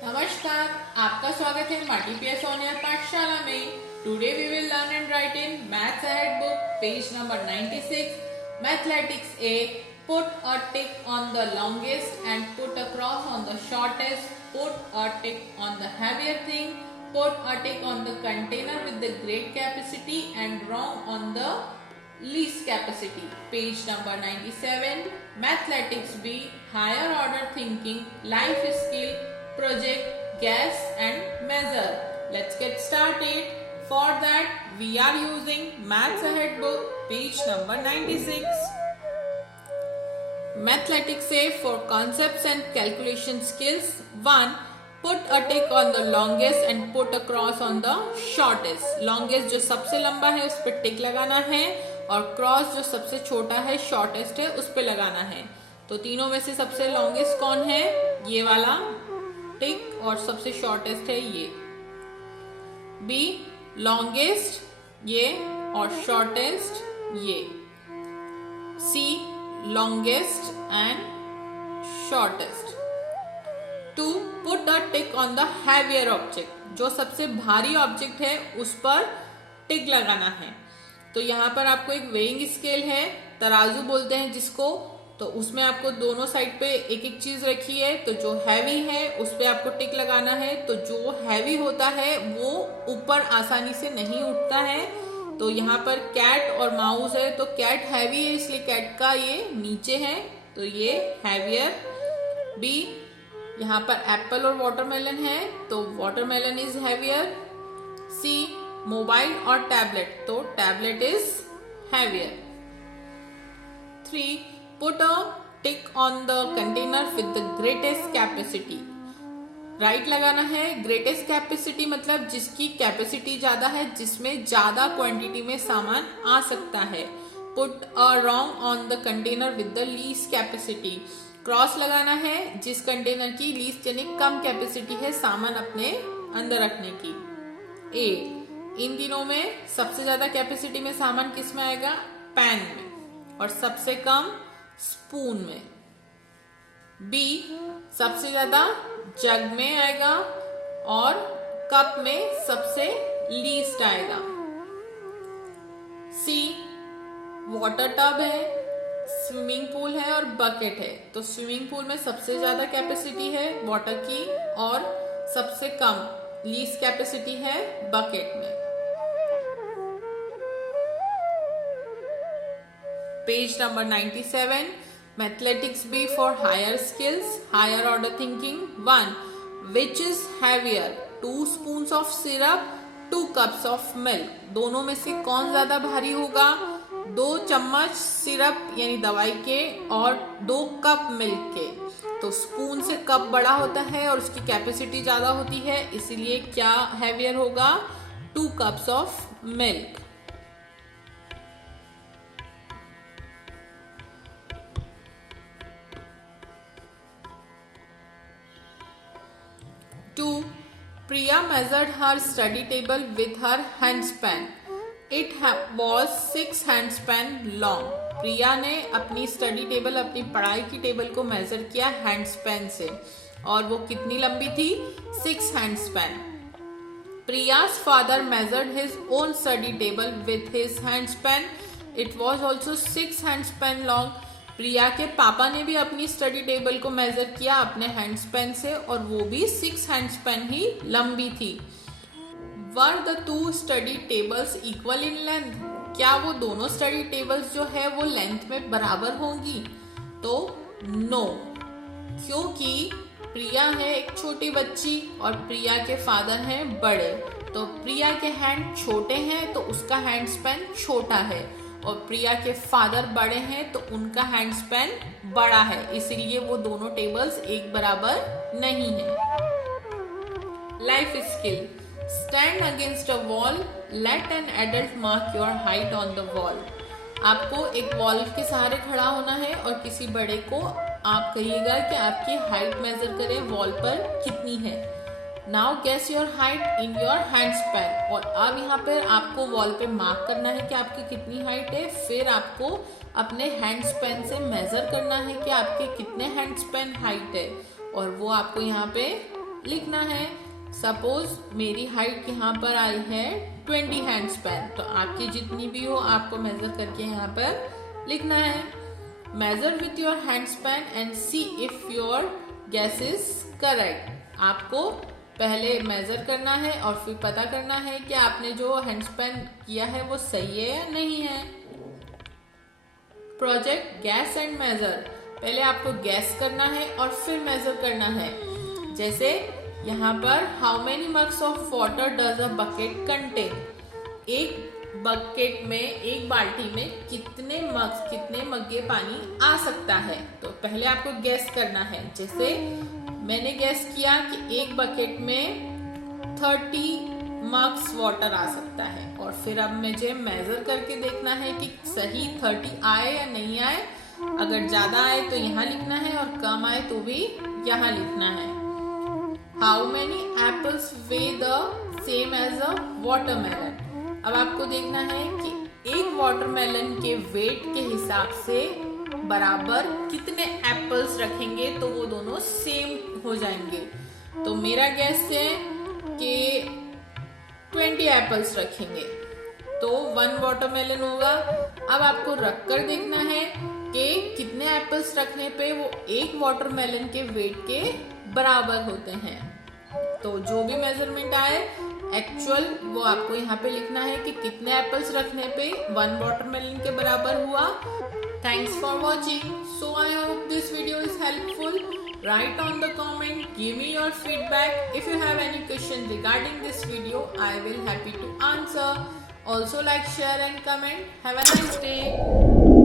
नमस्कार, आपका स्वागत है माटीपीएस ऑनलाइन पाठशाला में। Today we will learn and write in maths ahead book page number 96 mathematics A. Put a tick on the longest and put a cross on the shortest. Put a tick on the heavier thing. Put a tick on the container with the great capacity and wrong on the least capacity. Page number 97 Mathematics B, higher order thinking, life skill, project, guess and measure. Let's get started. For that we are using Maths Ahead book page number 96. Mathematics A for concepts and calculation skills. 1. Put a tick on the longest and put a cross on the shortest. Longest जो सबसे लंबा है उस पर टिक लगाना है और cross जो सबसे छोटा है शॉर्टेस्ट है उस पर लगाना है। तो तीनों में से सबसे लॉन्गेस्ट कौन है? ये वाला टिक और सबसे शॉर्टेस्ट है ये। बी लॉन्गेस्ट ये और शॉर्टेस्ट ये। सी longest and shortest. 2. Put a tick on the heavier object. जो सबसे भारी ऑब्जेक्ट है उस पर टिक लगाना है। तो यहाँ पर आपको एक वेइंग स्केल है, तराजू बोलते हैं जिसको, तो उसमें आपको दोनों साइड पे एक एक चीज रखी है। तो जो हैवी है उस पे आपको टिक लगाना है। तो जो हैवी होता है वो ऊपर आसानी से नहीं उठता है। तो यहाँ पर कैट और माउस है, तो कैट हैवी है इसलिए कैट का ये नीचे है, तो ये हैवियर। बी यहाँ पर एप्पल और वाटरमेलन है, तो watermelon is heavier. C mobile और टैबलेट, तो tablet is heavier. 3. Put a tick on the container with the greatest capacity. Right लगाना है। ग्रेटेस्ट कैपेसिटी मतलब जिसकी कैपेसिटी ज्यादा है, जिसमें ज्यादा क्वांटिटी में सामान आ सकता है। Put a wrong on the container with the least capacity. Cross लगाना है जिस कंटेनर की लीस्ट यानी कम कैपेसिटी है सामान अपने अंदर रखने की। ए इन तीनों में सबसे ज्यादा कैपेसिटी में सामान किस में आएगा? पैन में, और सबसे कम स्पून में। बी सबसे ज्यादा जग में आएगा और कप में सबसे लीस्ट आएगा। सी वाटर टब है, स्विमिंग पूल है और बकेट है। तो स्विमिंग पूल में सबसे ज्यादा कैपेसिटी है वाटर की और सबसे कम लीस्ट कैपेसिटी है बकेट में। Page number 97 Mathematics B for higher skills, higher order thinking. 1. Which is heavier? 2 spoons of syrup, 2 cups of milk. दोनों में से कौन ज्यादा भारी होगा? 2 चम्मच सिरप यानी दवाई के और 2 कप मिल्क के। तो स्पून से कप बड़ा होता है और उसकी कैपेसिटी ज्यादा होती है, इसीलिए क्या हैवियर होगा? 2 cups of milk. 2. Priya measured her study table with her handspan. It was 6 handspan long. प्रिया ने अपनी स्टडी टेबल, अपनी पढ़ाई की टेबल को मेजर किया हैंडस्पैन से, और वो कितनी लंबी थी? 6 हैंडस्पैन. Priya's father measured his own study table with his handspan. It was also 6 handspan long. प्रिया के पापा ने भी अपनी स्टडी टेबल को मेजर किया अपने हैंडस्पैन से, और वो भी 6 हैंडस्पैन ही लंबी थी। Were the 2 study tables equal in length? क्या वो दोनों स्टडी टेबल्स जो है वो लेंथ में बराबर होंगी? तो नो, क्योंकि प्रिया है एक छोटी बच्ची और प्रिया के फादर हैं बड़े। तो प्रिया के हैंड छोटे हैं तो उसका हैंड स्पैन छोटा है, और प्रिया के फादर बड़े हैं तो उनका हैंड स्पैन बड़ा है, इसलिए वो दोनों टेबल्स एक बराबर नहीं है। Life skill Stand against a wall. Let an adult mark your height on the wall. आपको एक वॉल के सहारे खड़ा होना है और किसी बड़े को आप कहिएगा कि आपकी हाइट मेजर करें वॉल पर कितनी है. Now guess your height in your hand span. और अब यहाँ पर आपको वॉल पे मार्क करना है कि आपकी कितनी हाइट है. फिर आपको अपने हैंड स्पैन से मेजर करना है कि आपके कितने हैंड स्पैन हाइट है और वो आपको यहाँ पे लिखना है. सपोज मेरी हाइट यहाँ पर आई है 20 हैंड स्पैन, तो आपकी जितनी भी हो आपको मेजर करके यहाँ पर लिखना है. Measure with your hand span and see if your guess is correct. आपको पहले मेजर करना है और फिर पता करना है कि आपने जो हैंड स्पैन किया है वो सही है या नहीं है. Project guess and measure. पहले आपको गैस करना है और फिर मेजर करना है. जैसे यहाँ पर how many mugs of water does a bucket contain. एक बकेट में, एक बाल्टी में कितने मग्गे पानी आ सकता है. तो पहले आपको गैस करना है. जैसे मैंने गैस किया कि एक बकेट में 30 मग्स वाटर आ सकता है और फिर अब मुझे मेजर करके देखना है कि सही 30 आए या नहीं आए. अगर ज्यादा आए तो यहाँ लिखना है और कम आए तो भी यहाँ लिखना है. How many apples weigh the same as a watermelon. अब आपको देखना है कि एक वाटरमेलन के वेट के हिसाब से बराबर कितने एप्पल्स रखेंगे तो वो दोनों सेम हो जाएंगे. तो मेरा गैस है कि 20 एप्पल्स रखेंगे तो 1 वाटरमेलन होगा. अब आपको रख कर देखना है कि कितने एप्पल्स रखने पे वो एक वाटरमेलन के वेट के बराबर होते हैं. तो जो भी मेजरमेंट आए एक्चुअल वो आपको यहाँ पे लिखना है कि कितने एप्पल्स रखने पे 1 वाटरमेलन के बराबर हुआ. Thanks for watching. So I hope this video is helpful. Write on the comment, give me your feedback. If you have any question regarding this video, I will happy to answer. Also like, share and comment. Have a nice day.